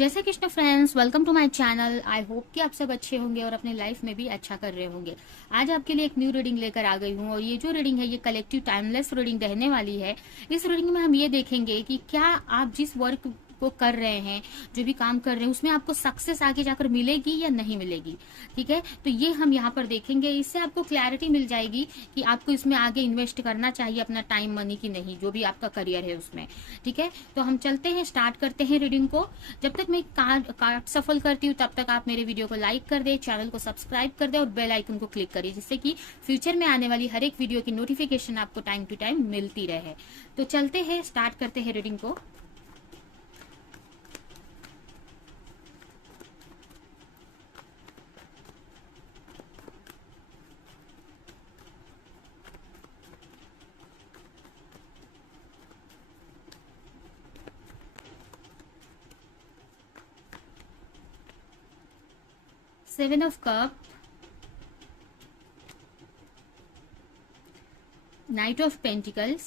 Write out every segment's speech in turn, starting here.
जय Shri Krishna friends, welcome to my channel. I hope कि आप सब अच्छे होंगे और अपनी लाइफ में भी अच्छा कर रहे होंगे। आज आपके लिए एक न्यू रीडिंग लेकर आ गई हूँ और ये जो रीडिंग है ये कलेक्टिव टाइमलेस रीडिंग रहने वाली है। इस रीडिंग में हम ये देखेंगे कि क्या आप जिस वर्क को कर रहे हैं, जो भी काम कर रहे हैं, उसमें आपको सक्सेस आगे जाकर मिलेगी या नहीं मिलेगी। ठीक है, तो ये हम यहाँ पर देखेंगे। इससे आपको क्लैरिटी मिल जाएगी कि आपको इसमें आगे इन्वेस्ट करना चाहिए अपना टाइम मनी की नहीं, जो भी आपका करियर है उसमें। ठीक है, तो हम चलते हैं, स्टार्ट करते हैं रीडिंग को। जब तक मैं कार्ड सफल करती हूँ तब तक आप मेरे वीडियो को लाइक कर दे, चैनल को सब्सक्राइब कर दे और बेल आइकन को क्लिक करिए, जिससे कि फ्यूचर में आने वाली हर एक वीडियो की नोटिफिकेशन आपको टाइम टू टाइम मिलती रहे। तो चलते हैं, स्टार्ट करते हैं रीडिंग को। Seven of Cups, Knight of Pentacles,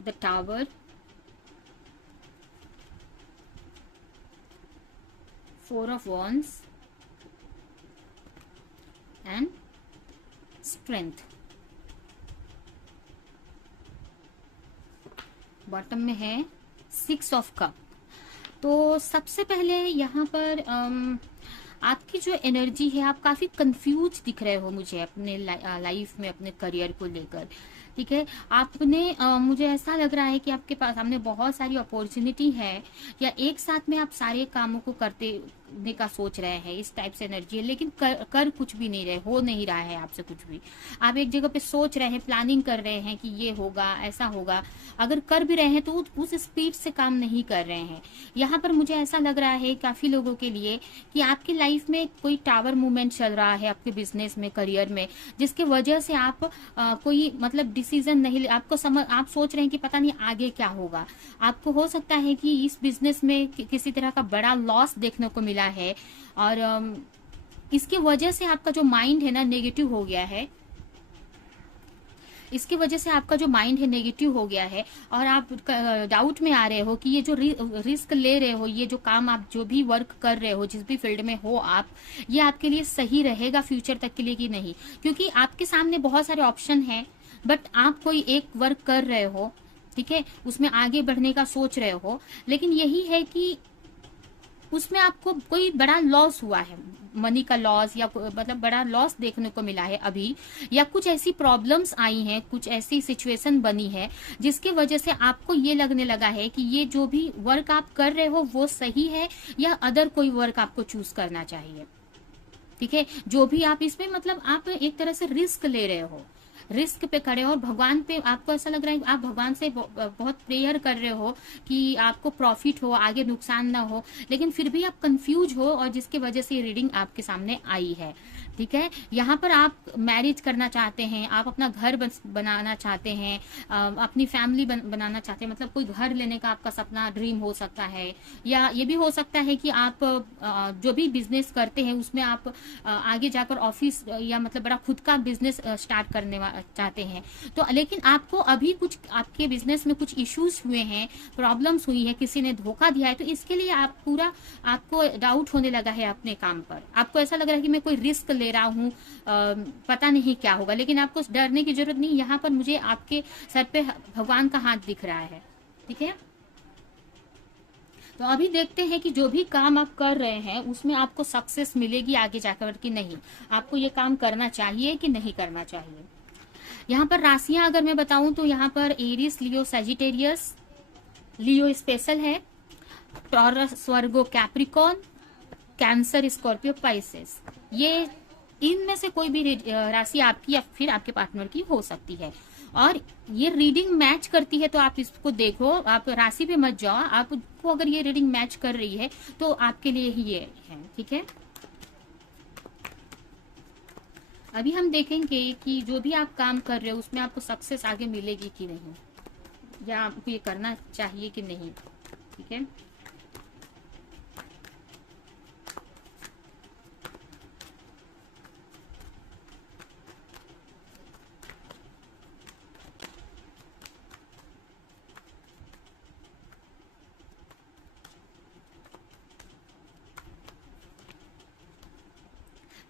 the Tower, Four of Wands and Strength। Bottom में है सिक्स ऑफ कप। तो सबसे पहले यहाँ पर आपकी जो एनर्जी है, आप काफी कंफ्यूज दिख रहे हो मुझे अपने लाइफ में, अपने करियर को लेकर। ठीक है, आपने मुझे ऐसा लग रहा है कि आपके पास सामने बहुत सारी अपॉर्चुनिटी है, या एक साथ में आप सारे कामों को करने का सोच रहे हैं, इस टाइप से एनर्जी है। लेकिन कर कुछ भी नहीं रहे, हो नहीं रहा है आपसे कुछ भी। आप एक जगह पे सोच रहे हैं, प्लानिंग कर रहे हैं कि ये होगा, ऐसा होगा। अगर कर भी रहे हैं तो उस स्पीड से काम नहीं कर रहे हैं। यहाँ पर मुझे ऐसा लग रहा है काफी लोगों के लिए कि आपकी लाइफ में कोई टावर मूवमेंट चल रहा है आपके बिजनेस में, करियर में, जिसके वजह से आप कोई मतलब डिसीजन नहीं आपको आप सोच रहे हैं कि पता नहीं आगे क्या होगा। आपको हो सकता है कि इस बिजनेस में किसी तरह का बड़ा लॉस देखने को मिला है और इसके वजह से आपका जो माइंड है ना नेगेटिव हो गया है। इसकी वजह से आपका जो माइंड है नेगेटिव हो गया है और आप डाउट में आ रहे हो कि ये जो रिस्क ले रहे हो, ये जो काम आप जो भी वर्क कर रहे हो, जिस भी फील्ड में हो आप, ये आपके लिए सही रहेगा फ्यूचर तक के लिए कि नहीं। क्योंकि आपके सामने बहुत सारे ऑप्शन हैं, बट आप कोई एक वर्क कर रहे हो, ठीक है, उसमें आगे बढ़ने का सोच रहे हो, लेकिन यही है कि उसमें आपको कोई बड़ा लॉस हुआ है, मनी का लॉस, या मतलब बड़ा लॉस देखने को मिला है अभी, या कुछ ऐसी प्रॉब्लम्स आई हैं, कुछ ऐसी सिचुएशन बनी है जिसके वजह से आपको ये लगने लगा है कि ये जो भी वर्क आप कर रहे हो वो सही है, या अदर कोई वर्क आपको चूज करना चाहिए। ठीक है, जो भी आप इसमें मतलब आप एक तरह से रिस्क ले रहे हो, रिस्क पे खड़े हो और भगवान पे आपको ऐसा लग रहा है, आप भगवान से बहुत प्रेयर कर रहे हो कि आपको प्रॉफिट हो, आगे नुकसान ना हो, लेकिन फिर भी आप कंफ्यूज हो, और जिसकी वजह से ये रीडिंग आपके सामने आई है। ठीक है, यहाँ पर आप मैरिज करना चाहते हैं, आप अपना घर बनाना चाहते हैं, अपनी फैमिली बनाना चाहते हैं, मतलब कोई घर लेने का आपका सपना, ड्रीम हो सकता है। या ये भी हो सकता है कि आप जो भी बिजनेस करते हैं उसमें आप आगे जाकर ऑफिस या मतलब बड़ा खुद का बिजनेस स्टार्ट करने चाहते हैं। तो लेकिन आपको अभी कुछ आपके बिजनेस में कुछ इश्यूज हुए हैं, प्रॉब्लम्स हुई है, किसी ने धोखा दिया है, तो इसके लिए आपको डाउट होने लगा है अपने काम पर। आपको ऐसा लग रहा है कि मैं कोई रिस्क ले रहा हूँ, पता नहीं क्या होगा। लेकिन आपको डरने की जरूरत नहीं, यहाँ पर मुझे आपके सर पे भगवान का हाथ दिख रहा है। ठीक है, तो अभी देखते हैं कि जो भी काम आप कर रहे हैं उसमें आपको सक्सेस मिलेगी आगे जाकर कि नहीं, आपको ये काम करना चाहिए कि नहीं करना चाहिए। यहाँ पर राशियां अगर मैं बताऊं तो यहाँ पर एरिस, लियो, सजिटेरियस, लियो स्पेशल है, टॉरस, वर्गो, कैप्रिकॉन, कैंसर, स्कॉर्पियो, पाइसेस। ये इनमें से कोई भी राशि आपकी या फिर आपके पार्टनर की हो सकती है। और ये रीडिंग मैच करती है तो आप इसको देखो, आप राशि पे मत जाओ। आपको अगर ये रीडिंग मैच कर रही है तो आपके लिए ही ये है। ठीक है, अभी हम देखेंगे कि जो भी आप काम कर रहे हो उसमें आपको सक्सेस आगे मिलेगी कि नहीं, या आपको ये करना चाहिए कि नहीं। ठीक है,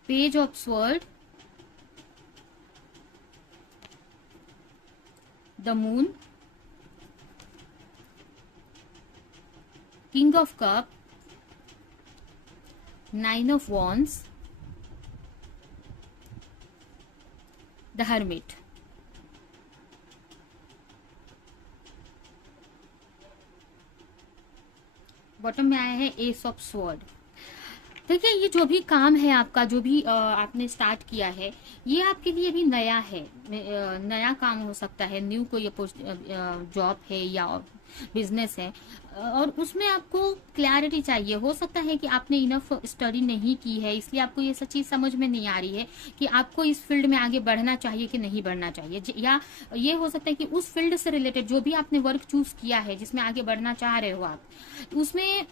page of sword, the moon, king of cup, 9 of wands, the hermit. Bottom में आया है एस ऑफ स्वॉर्ड। देखिए, ये जो भी काम है आपका, जो भी आपने स्टार्ट किया है, ये आपके लिए भी नया है, नया काम हो सकता है, न्यू कोई जॉब है या बिजनेस है, और उसमें आपको क्लैरिटी चाहिए। हो सकता है कि आपने इनफ स्टडी नहीं की है, इसलिए आपको ये सब चीज़ समझ में नहीं आ रही है कि आपको इस फील्ड में आगे बढ़ना चाहिए कि नहीं बढ़ना चाहिए, या ये हो सकता है कि उस फील्ड से रिलेटेड जो भी आपने वर्क चूज किया है, जिसमें आगे बढ़ना चाह रहे हो आप, उसमें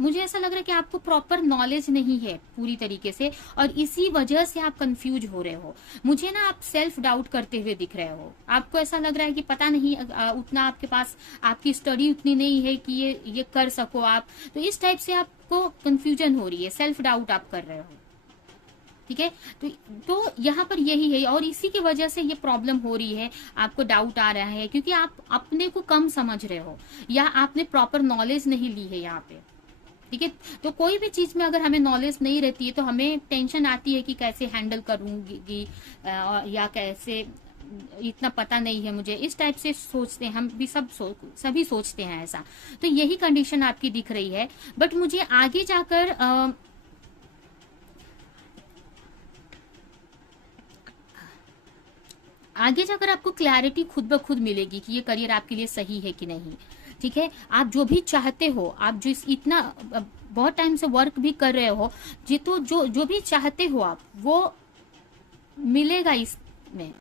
मुझे ऐसा लग रहा है कि आपको प्रॉपर नॉलेज नहीं है पूरी तरीके से, और इसी वजह से आप कंफ्यूज हो रहे हो। मुझे ना आप सेल्फ डाउट करते हुए दिख रहे हो, आपको ऐसा लग रहा है कि पता नहीं उतना आपके पास, आपकी स्टडी उतनी नहीं है कि ये कर सको आप, तो इस टाइप से आपको कंफ्यूजन हो रही है, सेल्फ डाउट आप कर रहे हो। ठीक है, तो यहाँ पर यही है, और इसी की वजह से ये प्रॉब्लम हो रही है, आपको डाउट आ रहा है, क्योंकि आप अपने को कम समझ रहे हो, या आपने प्रॉपर नॉलेज नहीं ली है यहाँ पे। ठीक है, तो कोई भी चीज में अगर हमें नॉलेज नहीं रहती है तो हमें टेंशन आती है कि कैसे हैंडल करूंगी, या कैसे, इतना पता नहीं है मुझे, इस टाइप से सोचते हैं हम भी, सभी सोचते हैं ऐसा। तो यही कंडीशन आपकी दिख रही है। बट मुझे आगे जाकर आपको क्लैरिटी खुद ब खुद मिलेगी कि ये करियर आपके लिए सही है कि नहीं। ठीक है, आप जो भी चाहते हो, आप जो इतना बहुत टाइम से वर्क भी कर रहे हो, तो जो भी चाहते हो आप, वो मिलेगा इसमें।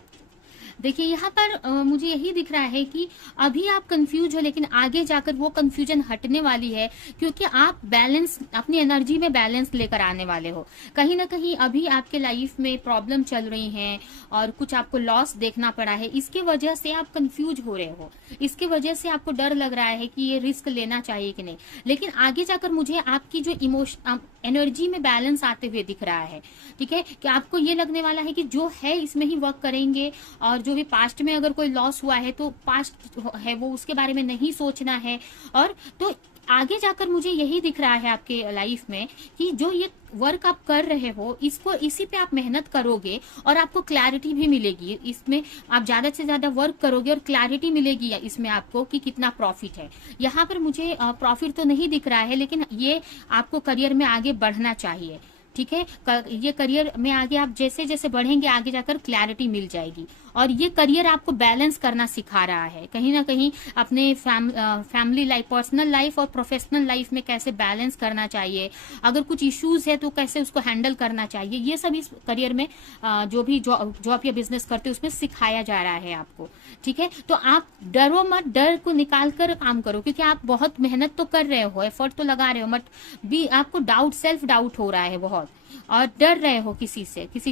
देखिए, यहाँ पर मुझे यही दिख रहा है कि अभी आप कंफ्यूज हो, लेकिन आगे जाकर वो कंफ्यूजन हटने वाली है, क्योंकि आप बैलेंस, अपनी एनर्जी में बैलेंस लेकर आने वाले हो। कहीं ना कहीं अभी आपके लाइफ में प्रॉब्लम चल रही हैं, और कुछ आपको लॉस देखना पड़ा है, इसके वजह से आप कंफ्यूज हो रहे हो, इसके वजह से आपको डर लग रहा है कि ये रिस्क लेना चाहिए कि नहीं। लेकिन आगे जाकर मुझे आपकी जो इमोशन, एनर्जी में बैलेंस आते हुए दिख रहा है। ठीक है, कि आपको ये लगने वाला है कि जो है इसमें ही वर्क करेंगे, और जो भी पास्ट में अगर कोई लॉस हुआ है तो पास्ट है वो, उसके बारे में नहीं सोचना है। और तो आगे जाकर मुझे यही दिख रहा है आपके लाइफ में कि जो ये वर्क आप कर रहे हो, इसको, इसी पे आप मेहनत करोगे और आपको क्लैरिटी भी मिलेगी। इसमें आप ज्यादा से ज्यादा वर्क करोगे और क्लैरिटी मिलेगी इसमें आपको कि कितना प्रॉफिट है। यहाँ पर मुझे प्रॉफिट तो नहीं दिख रहा है, लेकिन ये आपको करियर में आगे बढ़ना चाहिए। ठीक है, ये करियर में आगे आप जैसे जैसे बढ़ेंगे, आगे जाकर क्लैरिटी मिल जाएगी, और ये करियर आपको बैलेंस करना सिखा रहा है। कहीं ना कहीं अपने फैमिली लाइफ, पर्सनल लाइफ और प्रोफेशनल लाइफ में कैसे बैलेंस करना चाहिए, अगर कुछ इश्यूज है तो कैसे उसको हैंडल करना चाहिए, ये सब इस करियर में जो भी जॉब या बिजनेस करते हैं उसमें सिखाया जा रहा है आपको। ठीक है, तो आप डरो मत, डर को निकाल कर काम करो, क्योंकि आप बहुत मेहनत तो कर रहे हो, एफर्ट तो लगा रहे हो, बट भी आपको डाउट, सेल्फ डाउट हो रहा है बहुत, और डर रहे हो किसी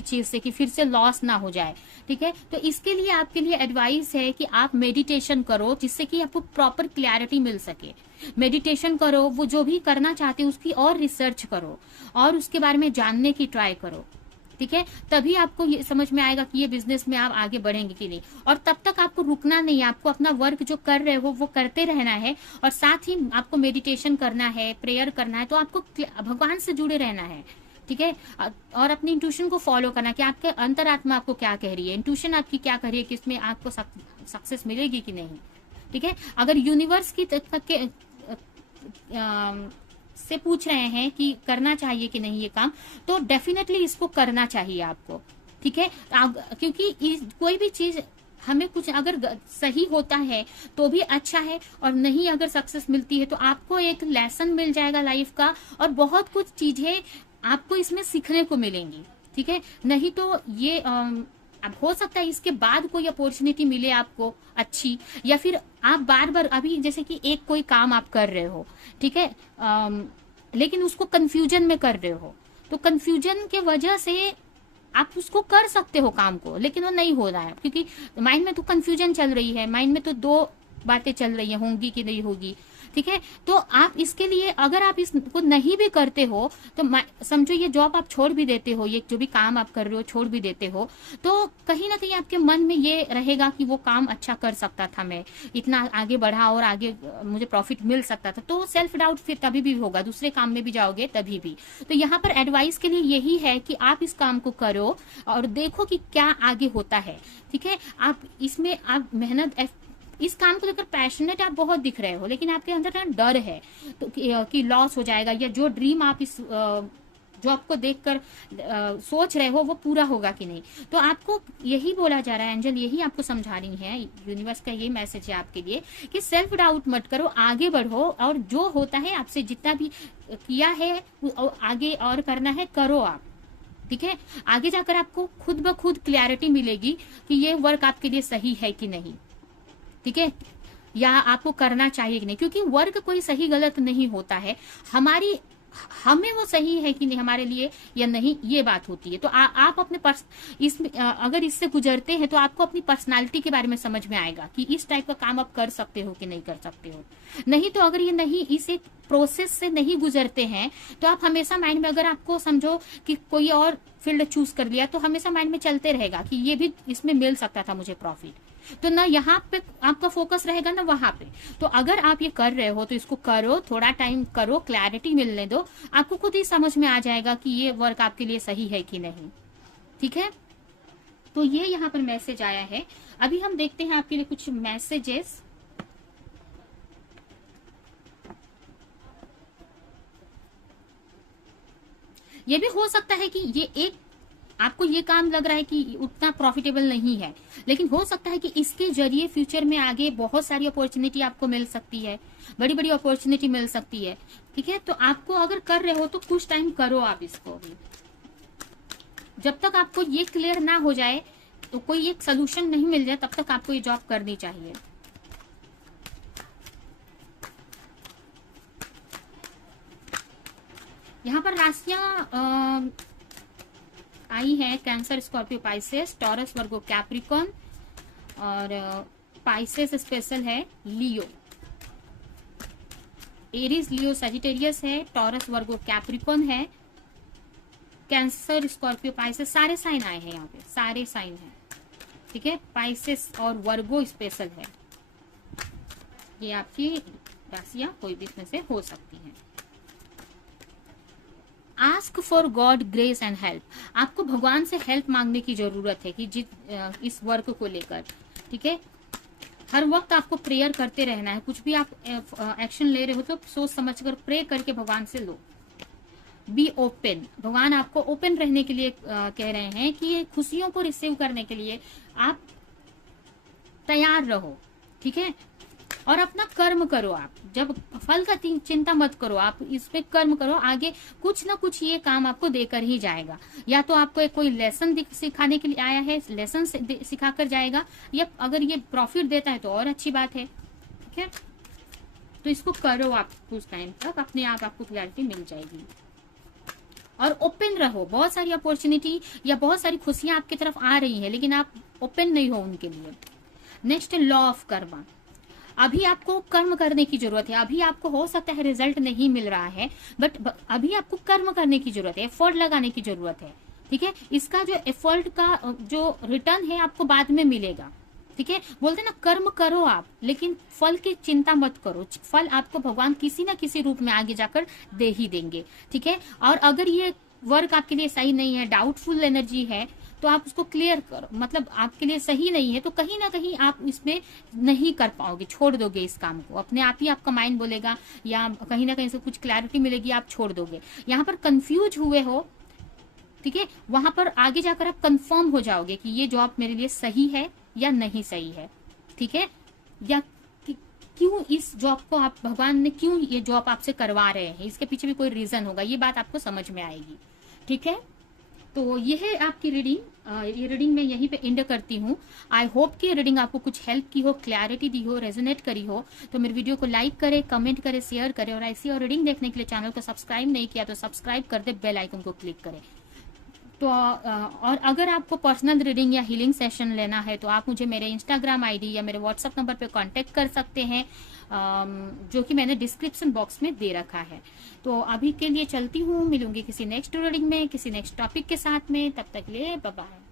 चीज से कि फिर से लॉस ना हो जाए। ठीक है, तो इसके लिए आपके लिए एडवाइस है कि आप मेडिटेशन करो, जिससे कि आपको प्रॉपर क्लैरिटी मिल सके। मेडिटेशन करो, वो जो भी करना चाहते हो उसकी और रिसर्च करो, और उसके बारे में जानने की ट्राई करो। ठीक है, तभी आपको ये समझ में आएगा कि ये बिजनेस में आप आगे बढ़ेंगे कि नहीं। और तब तक आपको रुकना नहीं है, आपको अपना वर्क जो कर रहे हो वो करते रहना है, और साथ ही आपको मेडिटेशन करना है, प्रेयर करना है, तो आपको भगवान से जुड़े रहना है। ठीक है, और अपनी इंट्यूशन को फॉलो करना कि आपके अंतरात्मा आपको क्या कह रही है, इंट्यूशन आपकी क्या कह रही है कि इसमें आपको सक्सेस मिलेगी कि नहीं। ठीक है, अगर यूनिवर्स की से पूछ रहे हैं कि करना चाहिए कि नहीं ये काम, तो डेफिनेटली इसको करना चाहिए आपको। ठीक है, क्योंकि कोई भी चीज हमें कुछ अगर सही होता है तो भी अच्छा है, और नहीं अगर सक्सेस मिलती है तो आपको एक लेसन मिल जाएगा लाइफ का, और बहुत कुछ चीजें आपको इसमें सीखने को मिलेंगी। ठीक है, नहीं तो ये अब हो सकता है इसके बाद कोई अपॉर्चुनिटी मिले आपको अच्छी, या फिर आप बार बार, अभी जैसे कि एक कोई काम आप कर रहे हो, ठीक है, लेकिन उसको कंफ्यूजन में कर रहे हो, तो कंफ्यूजन के वजह से आप उसको कर सकते हो काम को, लेकिन वो नहीं हो रहा है, क्योंकि माइंड में तो कंफ्यूजन चल रही है, माइंड में तो दो बातें चल रही है, होंगी कि नहीं होगी। ठीक है। तो आप इसके लिए अगर आप इसको नहीं भी करते हो तो समझो ये जॉब आप छोड़ भी देते हो, ये जो भी काम आप कर रहे हो छोड़ भी देते हो, तो कहीं ना कहीं आपके मन में ये रहेगा कि वो काम अच्छा कर सकता था, मैं इतना आगे बढ़ा और आगे मुझे प्रॉफिट मिल सकता था। तो सेल्फ डाउट फिर तभी भी होगा, दूसरे काम में भी जाओगे तभी भी। तो यहाँ पर एडवाइस के लिए यही है कि आप इस काम को करो और देखो कि क्या आगे होता है। ठीक है, आप इसमें आप मेहनत, इस काम को लेकर पैशनेट आप बहुत दिख रहे हो, लेकिन आपके अंदर ना डर है तो कि लॉस हो जाएगा, या जो ड्रीम आप इस जॉब को देखकर सोच रहे हो वो पूरा होगा कि नहीं। तो आपको यही बोला जा रहा है, एंजल यही आपको समझा रही है, यूनिवर्स का ये मैसेज है आपके लिए कि सेल्फ डाउट मत करो, आगे बढ़ो और जो होता है आपसे जितना भी किया है आगे और करना है करो आप। ठीक है, आगे जाकर आपको खुद ब खुद क्लैरिटी मिलेगी कि ये वर्क आपके लिए सही है कि नहीं। ठीक है, या आपको करना चाहिए कि नहीं, क्योंकि वर्क कोई सही गलत नहीं होता है, हमें वो सही है कि नहीं हमारे लिए या नहीं, ये बात होती है। तो आप अपने अगर इससे गुजरते हैं तो आपको अपनी पर्सनालिटी के बारे में समझ में आएगा कि इस टाइप का काम आप कर सकते हो कि नहीं कर सकते हो। नहीं तो अगर ये नहीं, इस एक प्रोसेस से नहीं गुजरते हैं तो आप हमेशा माइंड में, अगर आपको समझो कि कोई और फील्ड चूज कर लिया तो हमेशा माइंड में चलते रहेगा कि ये भी इसमें मिल सकता था मुझे प्रॉफिट, तो ना यहाँ पे आपका फोकस रहेगा ना वहां पे। तो अगर आप ये कर रहे हो तो इसको करो, थोड़ा टाइम करो, क्लैरिटी मिलने दो, आपको खुद ही समझ में आ जाएगा कि ये वर्क आपके लिए सही है कि नहीं। ठीक है, तो ये यहाँ पर मैसेज आया है। अभी हम देखते हैं आपके लिए कुछ मैसेजेस। ये भी हो सकता है कि ये एक आपको ये काम लग रहा है कि उतना प्रॉफिटेबल नहीं है, लेकिन हो सकता है कि इसके जरिए फ्यूचर में आगे बहुत सारी अपॉर्चुनिटी आपको मिल सकती है, बड़ी बड़ी अपॉर्चुनिटी मिल सकती है। ठीक है, तो आपको अगर कर रहे हो तो कुछ टाइम करो आप इसको भी, जब तक आपको ये क्लियर ना हो जाए, तो कोई एक सोल्यूशन नहीं मिल जाए, तब तक आपको ये जॉब करनी चाहिए। यहाँ पर राशियां आई है, कैंसर, स्कॉर्पियो, पाइसेस, टॉरस, वर्गो, कैप्रिकॉन, और पाइसेस स्पेशल है लियो, एरीज, लियो, सजिटेरियस है, टॉरस, वर्गो, कैप्रिकॉन है, कैंसर, स्कॉर्पियो, पाइसेस, सारे साइन आए हैं यहाँ पे, सारे साइन हैं। ठीक है, पाइसेस और वर्गो स्पेशल है। ये आपकी राशियां कोई भी इसमें से हो सकती हैं। Ask for God grace and help, आपको भगवान से हेल्प मांगने की जरूरत है कि इस वर्क को लेकर। ठीक है, हर वक्त आपको प्रेयर करते रहना है, कुछ भी आप एक्शन ले रहे हो तो सोच समझकर प्रे करके भगवान से लो। बी ओपन, भगवान आपको ओपन रहने के लिए कह रहे हैं कि ये खुशियों को रिसीव करने के लिए आप तैयार रहो। ठीक है, और अपना कर्म करो, आप जब फल का चिंता मत करो, आप इस पे कर्म करो, आगे कुछ ना कुछ ये काम आपको देकर ही जाएगा। या तो आपको कोई लेसन सिखाने के लिए आया है, लेसन सिखा कर जाएगा, या अगर ये प्रॉफिट देता है तो और अच्छी बात है। ठीक है, तो इसको करो आप, कुछ टाइम तक अपने आप आपको क्लैरिटी मिल जाएगी। और ओपन रहो, बहुत सारी अपॉर्चुनिटी या बहुत सारी खुशियां आपकी तरफ आ रही है, लेकिन आप ओपन नहीं हो उनके लिए। नेक्स्ट, लॉ ऑफ कर्मा, अभी आपको कर्म करने की जरूरत है। अभी आपको हो सकता है रिजल्ट नहीं मिल रहा है, बट अभी आपको कर्म करने की जरूरत है, एफर्ट लगाने की जरूरत है। ठीक है, इसका जो एफर्ट का जो रिटर्न है आपको बाद में मिलेगा। ठीक है, बोलते ना कर्म करो आप, लेकिन फल की चिंता मत करो, फल आपको भगवान किसी ना किसी रूप में आगे जाकर दे ही देंगे। ठीक है, और अगर ये वर्क आपके लिए सही नहीं है, डाउटफुल एनर्जी है, तो आप उसको क्लियर करो, मतलब आपके लिए सही नहीं है तो कहीं ना कहीं आप इसमें नहीं कर पाओगे, छोड़ दोगे इस काम को, अपने आप ही आपका माइंड बोलेगा या कहीं ना कहीं से कुछ क्लैरिटी मिलेगी, आप छोड़ दोगे। यहाँ पर कंफ्यूज हुए हो, ठीक है, वहां पर आगे जाकर आप कंफर्म हो जाओगे कि ये जॉब मेरे लिए सही है या नहीं सही है। ठीक है, या क्यों इस जॉब को आप, भगवान ने क्यों ये जॉब आपसे करवा रहे हैं, इसके पीछे भी कोई रीजन होगा, ये बात आपको समझ में आएगी। ठीक है, तो ये है आपकी रीडिंग। ये रीडिंग मैं यहीं पे एंड करती हूँ। आई होप कि रीडिंग आपको कुछ हेल्प की हो, क्लैरिटी दी हो, रेजोनेट करी हो। तो मेरे वीडियो को लाइक करें, कमेंट करें, शेयर करें, और ऐसी और रीडिंग देखने के लिए चैनल को सब्सक्राइब नहीं किया तो सब्सक्राइब कर दे, बेल आइकन को क्लिक करें। तो और अगर आपको पर्सनल रीडिंग या हीलिंग सेशन लेना है तो आप मुझे मेरे इंस्टाग्राम आईडी या मेरे व्हाट्सएप नंबर पे कांटेक्ट कर सकते हैं, जो कि मैंने डिस्क्रिप्शन बॉक्स में दे रखा है। तो अभी के लिए चलती हूँ, मिलूंगी किसी नेक्स्ट रीडिंग में, किसी नेक्स्ट टॉपिक के साथ में। तब तक के लिए बाय बाय।